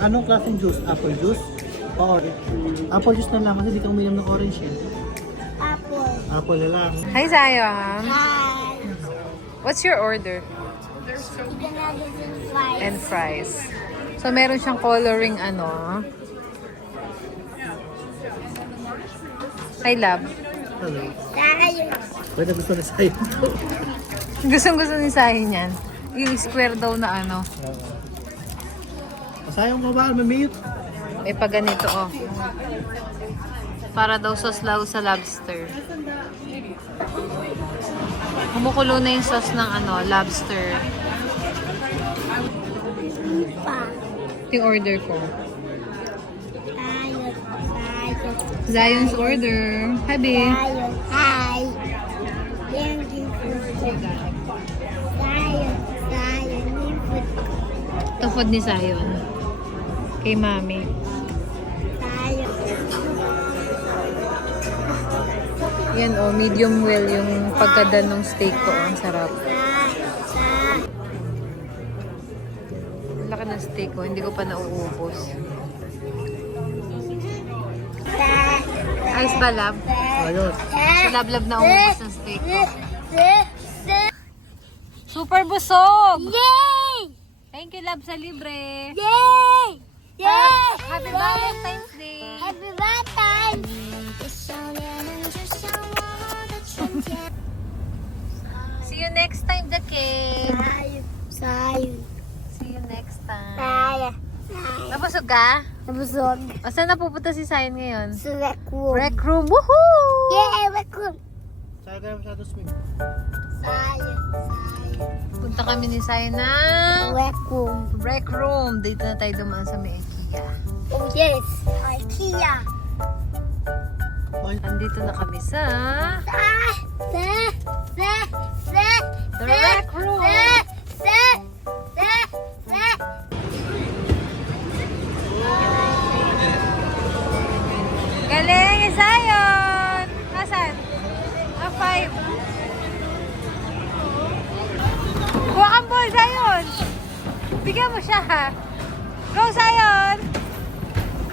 Anong klaseng juice? Apple juice? O orange? Apple juice na lang kasi di ka uminom ng orange yan. Apple. Apple na lang. Hi, Zion. Hi. What's your order? Chicken nuggets and fries. And fries. So, meron siyang coloring ano. Hi, love. Hello. Tayo. Pwede gusto na sa'yo. Gustong-gusto ni Sahin yan. Yung square daw na ano. Sayang mo ba? Mamit. May pa ganito, oh. Para daw sauce lao sa lobster. Kumukulo na yung sauce ng ano, lobster. Pa. Yung order ko. Tayo. Tayo. Zion's order. Hi, babe. Tayo. Hi. Thank you for food. Tayo. Tayo. Need food. Ito food ni Zion. Kay mami. Tayo. Yan, oh. Medium well yung pagkadan ng steak ko. Ang sarap. Laki ng steak ko. Hindi ko pa nauubos. Ayos ba, lab? Ayos. Si lab-lab na umubos ng steak ko. Super busog! Yay! Thank you, lab, sa libre. Yay! Yay! Happy Valentine's Day! Happy Valentine's! See you next time, the cake. Tayo. Tayo. See you next time. Tayo. Nabusog ka? Nabusog. O, saan napupunta si Sayan ngayon? Sa rec room. Rec room. Woohoo! Yay! Rec room. Sayang ka na masyado swim. Tayo. Tayo. Punta kami ni Sayan ng Rec room. rec room. Dito na tayo dumaan sa may IKEA. Oh yes. IKEA. Andito na kami sa The rec room. Galing, Sayon! Nasaan? Ah, 5. Kuha kang ball, Sayon! Bigyan mo siya, ha? Go, Sayon!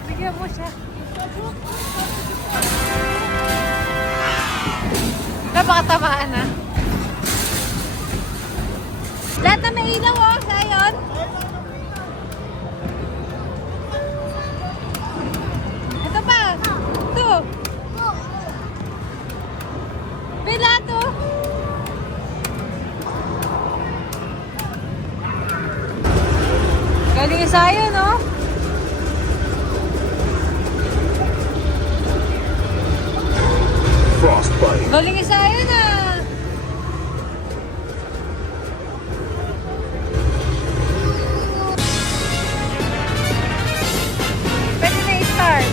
Bigyan mo siya. Napakatamaan, ha? Lahat na may ilaw, oh, Sayon! Ito pa! Ito! Pila to! Galing yung Sayon, no? Frostbite. Galing yung Sayon, ah! Pwede na i-start.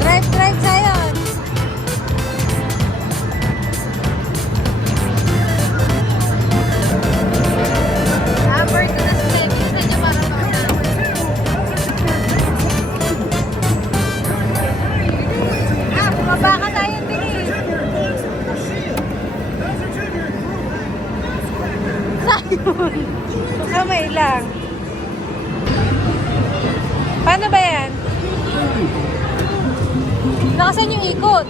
Drive, drive, Sayon! Number ko na sila. Bisa niya para bumaba ka tayo, bilis. Sayon. Kamay lang. Paano ba yan? Nakasan yung ikot?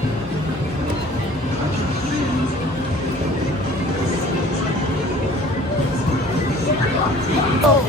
Oh.